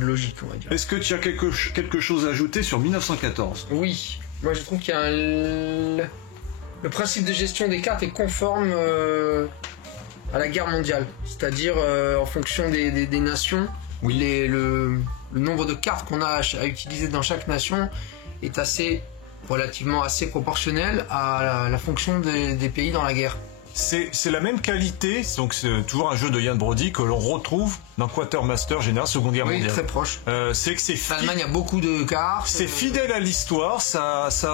Logique, on va dire. Est-ce que tu as quelque chose à ajouter sur 1914 ? Oui, moi je trouve qu'il y a le principe de gestion des cartes est conforme à la guerre mondiale. C'est-à-dire en fonction des nations, le nombre de cartes qu'on a à utiliser dans chaque nation est relativement assez proportionnel à la fonction des pays dans la guerre. C'est la même qualité, donc c'est toujours un jeu de Ian Brody que l'on retrouve dans Quartermaster Général Seconde Guerre mondiale. Oui, très proche. C'est que L'Allemagne a beaucoup de cartes. C'est fidèle à l'histoire,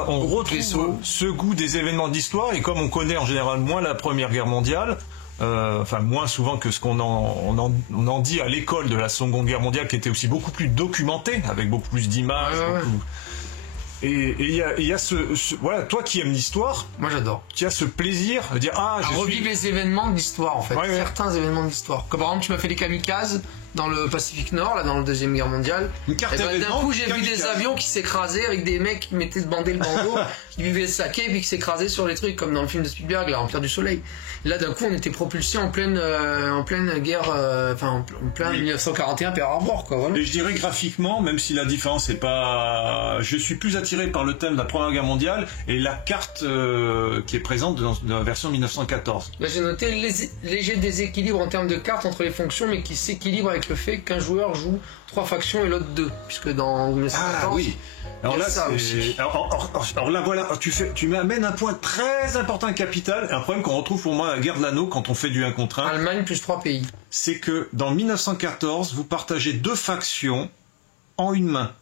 on retrouve ce goût des événements d'histoire, et comme on connaît en général moins la Première Guerre mondiale, moins souvent que ce qu'on en dit à l'école de la Seconde Guerre mondiale, qui était aussi beaucoup plus documentée, avec beaucoup plus d'images. Et il y a voilà, toi qui aimes l'histoire, moi j'adore. Tu as ce plaisir de dire revivre les événements de l'histoire en fait, certains événements de l'histoire. Comme par exemple tu m'as fait les kamikazes dans le Pacifique Nord, là dans la Deuxième Guerre mondiale. D'un coup j'ai vu des avions qui s'écrasaient avec des mecs qui mettaient bandé le bandeau, qui vivaient le saké et puis qui s'écrasaient sur les trucs comme dans le film de Spielberg, là, Empire du Soleil. Là d'un coup on était propulsé en pleine guerre, en plein 1941 Pearl Harbor quoi. Voilà. Et je dirais graphiquement, même si la différence est pas, je suis plus attiré par le thème de la Première Guerre mondiale et la carte qui est présente dans la version 1914. Là j'ai noté léger déséquilibre en termes de cartes entre les fonctions, mais qui s'équilibre avec le fait qu'un joueur joue 3 factions et l'autre 2, puisque dans 1914. Ah oui. Alors là, alors là, voilà, tu m'amènes un point très important, capital, un problème qu'on retrouve pour moi à la guerre de l'anneau quand on fait du 1 contre 1. Allemagne plus 3 pays. C'est que dans 1914, vous partagez 2 factions en une main.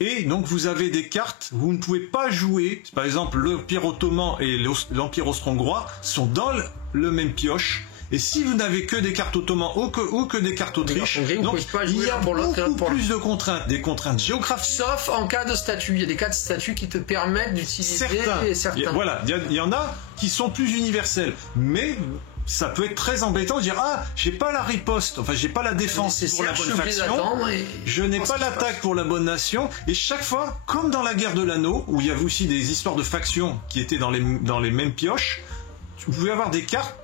Et donc vous avez des cartes, vous ne pouvez pas jouer, par exemple l'Empire ottoman et l'Empire austro-hongrois sont dans le même pioche. Et si vous n'avez que des cartes ottoman ou que des cartes autriches, donc il y a beaucoup plus de contraintes, des contraintes géographiques. Sauf en cas de statut, il y a des cas de statut qui te permettent d'utiliser certains. Voilà, il y en a qui sont plus universels, mais ça peut être très embêtant de dire j'ai pas la riposte, enfin j'ai pas la défense pour la bonne faction, je n'ai pas l'attaque pour la bonne nation, et chaque fois, comme dans la guerre de l'anneau, où il y avait aussi des histoires de factions qui étaient dans les mêmes pioches, vous pouvez avoir des cartes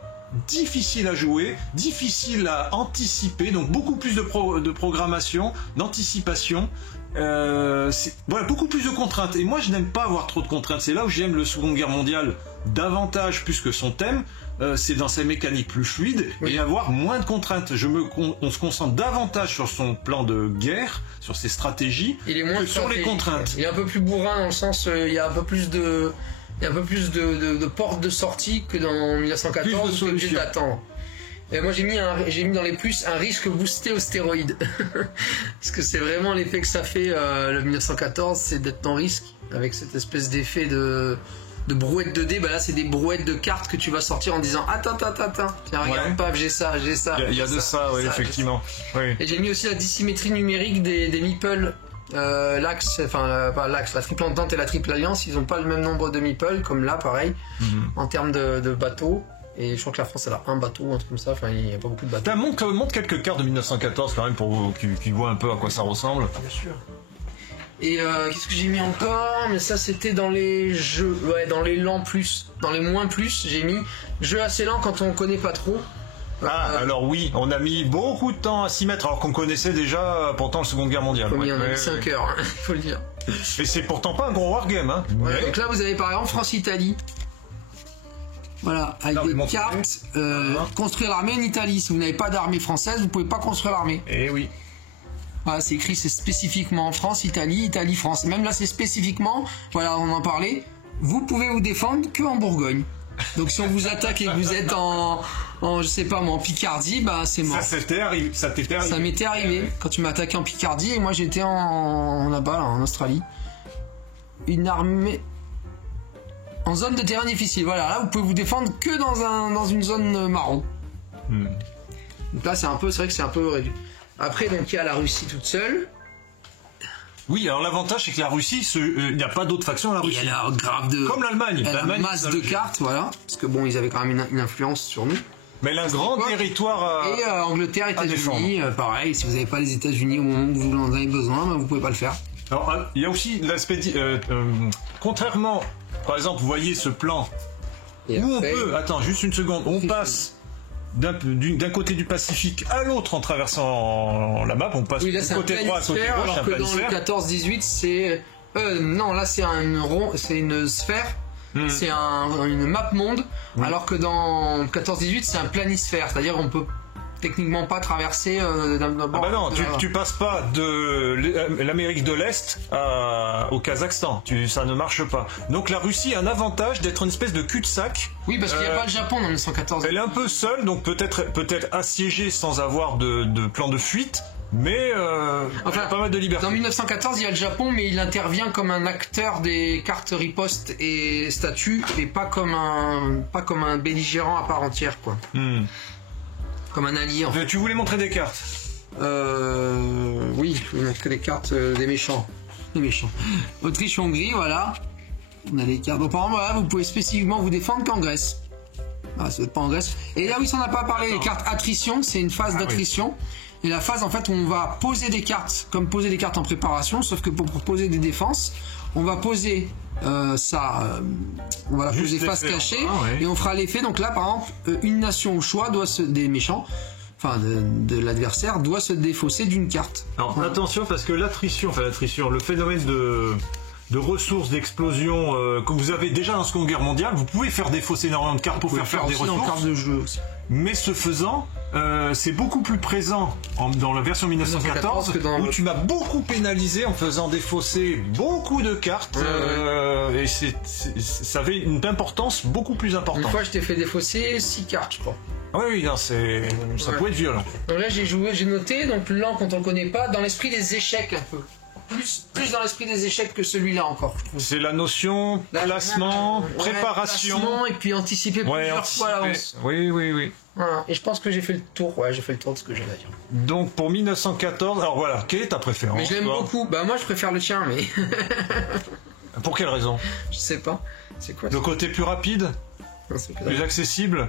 difficiles à jouer, difficiles à anticiper, donc beaucoup plus de programmation, d'anticipation. Voilà, beaucoup plus de contraintes, et moi je n'aime pas avoir trop de contraintes. C'est là où j'aime le Seconde Guerre mondiale davantage, plus que son thème, c'est dans sa mécanique plus fluide, et avoir moins de contraintes. On se concentre davantage sur son plan de guerre, sur ses stratégies, que sur les contraintes. Il est un peu plus bourrin dans le sens, il y a un peu plus de portes de sortie que dans 1914, où tu es obligé d'attendre. Et moi j'ai mis dans les plus un risque boosté aux stéroïdes. Parce que c'est vraiment l'effet que ça fait le 1914, c'est d'être en risque, avec cette espèce d'effet de brouette de dés. Là c'est des brouettes de cartes que tu vas sortir en disant attends, tiens regarde pas, j'ai ça. Il y a de ça, oui, effectivement. Oui. Et j'ai mis aussi la dissymétrie numérique des meeples. L'Axe, pas l'Axe, la triple entente et la triple alliance, ils ont pas le même nombre de meeples, comme là pareil, en termes de bateaux. Et je crois que la France elle a un bateau, un truc comme ça, enfin il n'y a pas beaucoup de bateaux. Montre quelques cartes de 1914 quand même pour vous qui voient un peu à quoi ça ressemble. Bien sûr. Et qu'est-ce que j'ai mis encore? Mais ça c'était dans les jeux, dans les lents plus, dans les moins plus, j'ai mis jeux assez lents quand on connaît pas trop. Alors oui, on a mis beaucoup de temps à s'y mettre, alors qu'on connaissait déjà pourtant la Seconde Guerre mondiale. On a mis 5 heures, il faut le dire. Et c'est pourtant pas un gros wargame, hein. Donc là vous avez par exemple France-Italie. Voilà, avec des cartes, construire l'armée en Italie. Si vous n'avez pas d'armée française, vous pouvez pas construire l'armée. Eh oui. Voilà, c'est écrit, c'est spécifiquement France, Italie, France. Même là, c'est spécifiquement, voilà, on en parlait, vous pouvez vous défendre que en Bourgogne. Donc si on vous attaque et que vous êtes en je sais pas moi, en Picardie, c'est mort. Ça t'était arrivé. Ça m'était arrivé quand tu m'as attaqué en Picardie et moi j'étais là-bas, en Australie. Une armée en zone de terrain difficile. Voilà, là vous pouvez vous défendre que dans une zone marron. Donc là c'est vrai que c'est un peu réduit. Après donc il y a la Russie toute seule. Oui, alors l'avantage c'est que la Russie, il n'y a pas d'autres factions à la Russie. Et elle a grave comme l'Allemagne. Elle a une masse de cartes, voilà. Parce que bon, ils avaient quand même une influence sur nous. Mais elle a un grand territoire Et Angleterre, États-Unis, pareil, si vous n'avez pas les États-Unis au moment où vous en avez besoin, vous pouvez pas le faire. Alors, il y a aussi l'aspect... contrairement, par exemple, vous voyez ce plan Et où après, on peut... Attends, juste une seconde. On passe d'un côté du Pacifique à l'autre en traversant la map. On passe oui, là du c'est un côté droit à côté planisphère, gauche, alors un que dans le planisphère. 14-18 c'est... non, là c'est c'est une sphère, c'est une map monde, alors que dans le 14-18 c'est un planisphère, c'est-à-dire on peut techniquement pas traverser d'un Ah bord. bah non, tu passes pas de l'Amérique de l'Est au Kazakhstan, ça ne marche pas. Donc la Russie a un avantage d'être une espèce de cul-de-sac. Oui, parce qu'il n'y a pas le Japon dans 1914. Elle est un peu seule, donc peut-être assiégée sans avoir de plan de fuite, mais elle a pas mal de liberté. Dans 1914, il y a le Japon, mais il intervient comme un acteur des cartes riposte et statut, et pas comme un belligérant à part entière, quoi. Comme un allié, en fait. Tu voulais montrer des cartes? Oui, je vais montrer les cartes des méchants. Les méchants. Autriche-Hongrie, voilà. On a les cartes. Donc, par exemple, voilà, vous pouvez spécifiquement vous défendre qu'en Grèce. Ah, ça doit être pas en Grèce. Et là, oui, ça on n'a pas parlé. Les cartes attrition, c'est une phase d'attrition. Et la phase, en fait, on va poser des cartes, comme poser des cartes en préparation, sauf que pour poser des défenses, on va poser on va la poser face cachée, et on fera l'effet. Donc là, par exemple, une nation au choix des méchants, enfin de l'adversaire, doit se défausser d'une carte. Alors attention, parce que l'attrition, le phénomène de ressources, d'explosion que vous avez déjà dans la Seconde Guerre mondiale, vous pouvez faire défausser énormément de cartes pour faire des aussi en ressources. cartes de jeu aussi. Mais ce faisant, c'est beaucoup plus présent dans la version 1914 où tu m'as beaucoup pénalisé en faisant défausser beaucoup de cartes et ça avait une importance beaucoup plus importante. Une fois, je t'ai fait défausser 6 cartes, je crois. Oui, non, ça peut être violent. Donc là, j'ai noté, donc l'an quand on le connaît pas, dans l'esprit des échecs un peu. Plus dans l'esprit des échecs que celui-là encore, je trouve. C'est la notion classement, préparation. Classement, et puis anticiper plusieurs fois à l'avance. Oui. Voilà. Et je pense que j'ai fait le tour. Ouais, j'ai fait le tour de ce que j'avais à dire. Donc pour 1914, alors voilà, quelle est ta préférence? Mais je l'aime beaucoup. Bah moi je préfère le tien, mais pour quelle raison? je sais pas. C'est quoi? Le côté plus rapide, Non, c'est plus accessible?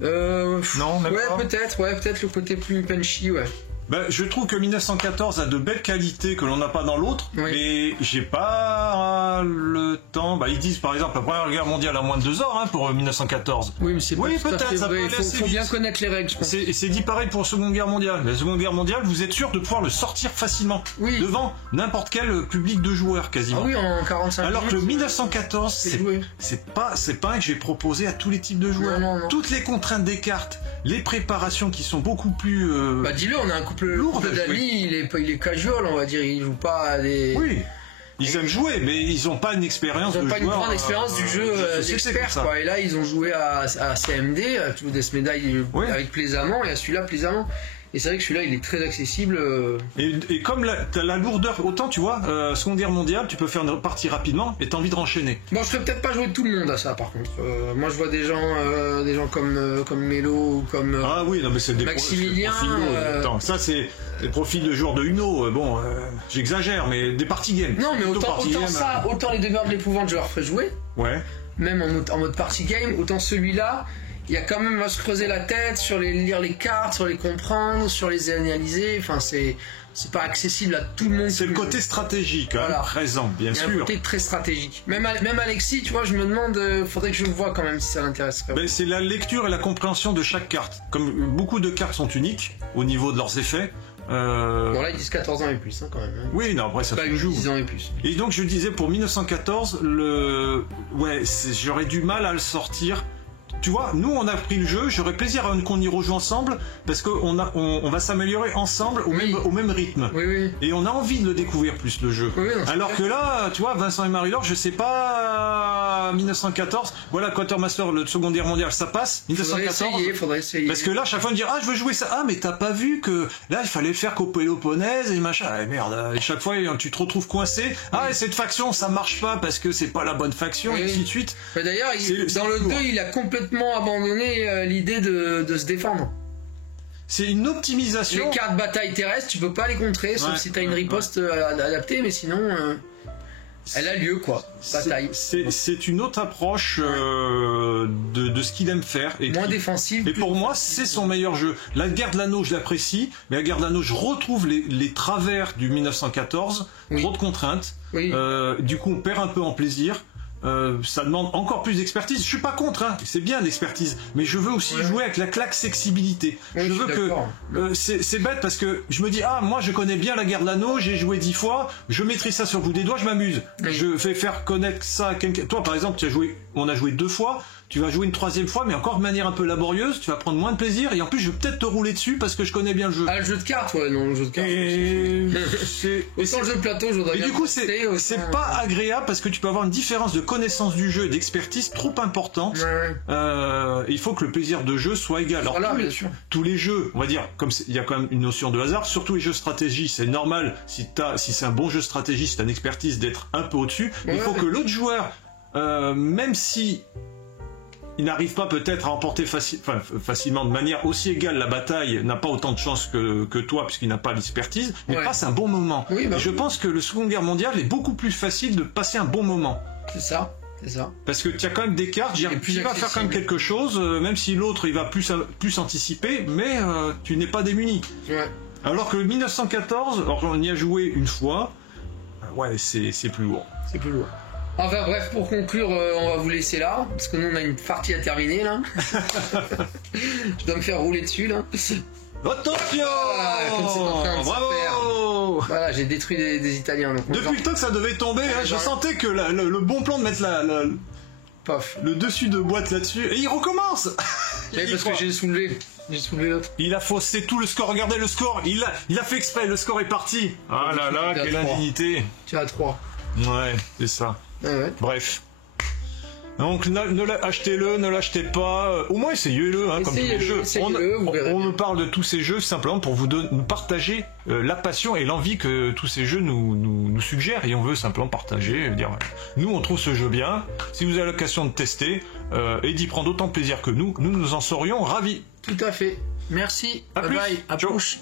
Non, même pas. Peut-être le côté plus punchy, ouais. Ben, je trouve que 1914 a de belles qualités que l'on n'a pas dans l'autre, mais j'ai pas le temps. Bah, ils disent par exemple la Première Guerre mondiale a moins de 2 ans pour 1914. Oui, mais c'est pas tout à fait vrai. Il faut bien connaître les règles, je pense. C'est dit pareil pour la Seconde Guerre mondiale. La Seconde Guerre mondiale, vous êtes sûr de pouvoir le sortir facilement devant n'importe quel public de joueurs quasiment. Ah oui, en 45 Alors minutes, que 1914, c'est pas un que j'ai proposé à tous les types de joueurs. Non. Toutes les contraintes des cartes, les préparations qui sont beaucoup plus. Bah dis-le, on a un couple lourd d'amis, il est casual, on va dire, il joue pas à des. Oui. Ils aiment jouer, mais ils n'ont pas une expérience de joueur. Ils n'ont pas une grande expérience du jeu d'expert, quoi. Et là, ils ont joué à CMD, à toutes des médailles avec plaisamment, et à celui-là plaisamment. Et c'est vrai que celui-là, il est très accessible. Et comme t'as la lourdeur, autant tu vois, Seconde Guerre mondiale, tu peux faire une partie rapidement et t'as envie de renchaîner. Bon, je ferais peut-être pas jouer tout le monde à ça, par contre. Moi, je vois des gens comme Mélo ou comme ah oui, non mais c'est des Maximilien. Attends, ça c'est des profils de joueurs de Uno. Bon, j'exagère, mais des party games. Non, mais autant les demeures de l'épouvante, je leur ferais jouer. Ouais. Même en mode party game, autant celui-là. Il y a quand même à se creuser la tête sur lire les cartes, sur les comprendre, sur les analyser. Enfin, c'est pas accessible à tout le monde. C'est le côté stratégique, présent, bien sûr. Il y a un côté très stratégique. Même Alexis, tu vois, je me demande, faudrait que je le voie quand même si ça l'intéresserait. Ben, c'est la lecture et la compréhension de chaque carte. Comme beaucoup de cartes sont uniques au niveau de leurs effets. Bon là ils disent 14 ans et plus quand même. Oui, non, après ça se joue. 10 ans et plus. Et donc je disais pour 1914, j'aurais du mal à le sortir. Tu vois, nous on a pris le jeu, j'aurais plaisir à qu'on y rejoue ensemble parce qu'on va s'améliorer ensemble au même rythme. Oui. Et on a envie de le découvrir plus le jeu. Oui, alors que là, tu vois, Vincent et Marie-Laure, je sais pas, 1914, voilà, Quartermaster, le Seconde Guerre mondiale, ça passe. 1914. Faudrait essayer. Parce que là, chaque fois, on me dit, je veux jouer ça. Ah, mais t'as pas vu que là, il fallait faire qu'au Péloponnèse et machin. Ah, merde. Et chaque fois, tu te retrouves coincé. Ah, et cette faction, ça marche pas parce que c'est pas la bonne faction, et ainsi de suite. Mais d'ailleurs, dans le 2, il a complètement abandonné l'idée de se défendre. C'est une optimisation. Les cartes bataille terrestre, tu peux pas les contrer, sauf si t'as une riposte adaptée, mais sinon. elle a lieu quoi. Bataille. C'est une autre approche de ce qu'il aime faire. Et moins défensive. Et pour moi, c'est son meilleur jeu. La guerre de l'anneau, je l'apprécie, mais la guerre de l'anneau, je retrouve les travers du 1914, trop de contraintes. Oui. Du coup, on perd un peu en plaisir. Ça demande encore plus d'expertise. Je suis pas contre, hein. C'est bien l'expertise, mais je veux aussi jouer avec la claque-sexibilité. Je veux que c'est bête parce que je me dis moi je connais bien la guerre de l'anneau, j'ai joué 10 fois, je maîtrise ça sur le bout des doigts, je m'amuse. Je vais faire connaître ça à quelqu'un. Toi par exemple, on a joué 2 fois. Tu vas jouer une 3e fois, mais encore de manière un peu laborieuse, tu vas prendre moins de plaisir, et en plus je vais peut-être te rouler dessus parce que je connais bien le jeu. Ah, le jeu de cartes, le jeu de cartes. Autant le jeu de plateau, je voudrais bien. Et du coup, c'est pas agréable parce que tu peux avoir une différence de connaissance du jeu et d'expertise trop importante. Il faut que le plaisir de jeu soit égal. Alors, tous les jeux, on va dire, comme il y a quand même une notion de hasard, surtout les jeux de stratégie, c'est normal, si c'est un bon jeu de stratégie, si t'as une expertise, d'être un peu au-dessus, mais il faut que l'autre joueur, même si il n'arrive pas peut-être à remporter facilement de manière aussi égale la bataille, n'a pas autant de chance que toi puisqu'il n'a pas l'expertise, mais passe un bon moment. Je pense que le Seconde Guerre mondiale est beaucoup plus facile de passer un bon moment. C'est ça. Parce que tu as quand même des cartes, tu vas faire quand même quelque chose, même si l'autre il va plus anticiper, mais tu n'es pas démuni. Alors que le 1914, alors on y a joué une fois, c'est plus lourd. C'est plus lourd. Enfin bref, pour conclure, on va vous laisser là, parce que nous on a une partie à terminer là. Je dois me faire rouler dessus là. Attention, comme c'est en train de bravo se faire. Voilà, j'ai détruit des Italiens. Donc depuis le temps que ça devait tomber, je sentais que le bon plan de mettre le dessus de boîte là-dessus, et il recommence. Parce que j'ai soulevé l'autre. Il a faussé tout le score, regardez le score, il a fait exprès, le score est parti. Ah là là, quelle indignité. Tu as 3. Ouais, c'est ça. Bref. Donc achetez-le, ne l'achetez pas. Au moins essayez-le, comme tous les jeux. On nous parle de tous ces jeux simplement pour nous partager la passion et l'envie que tous ces jeux nous suggèrent, et on veut simplement partager, dire nous on trouve ce jeu bien. Si vous avez l'occasion de tester et d'y prendre autant de plaisir que nous en serions ravis. Tout à fait. Merci. Bye bye. À plus.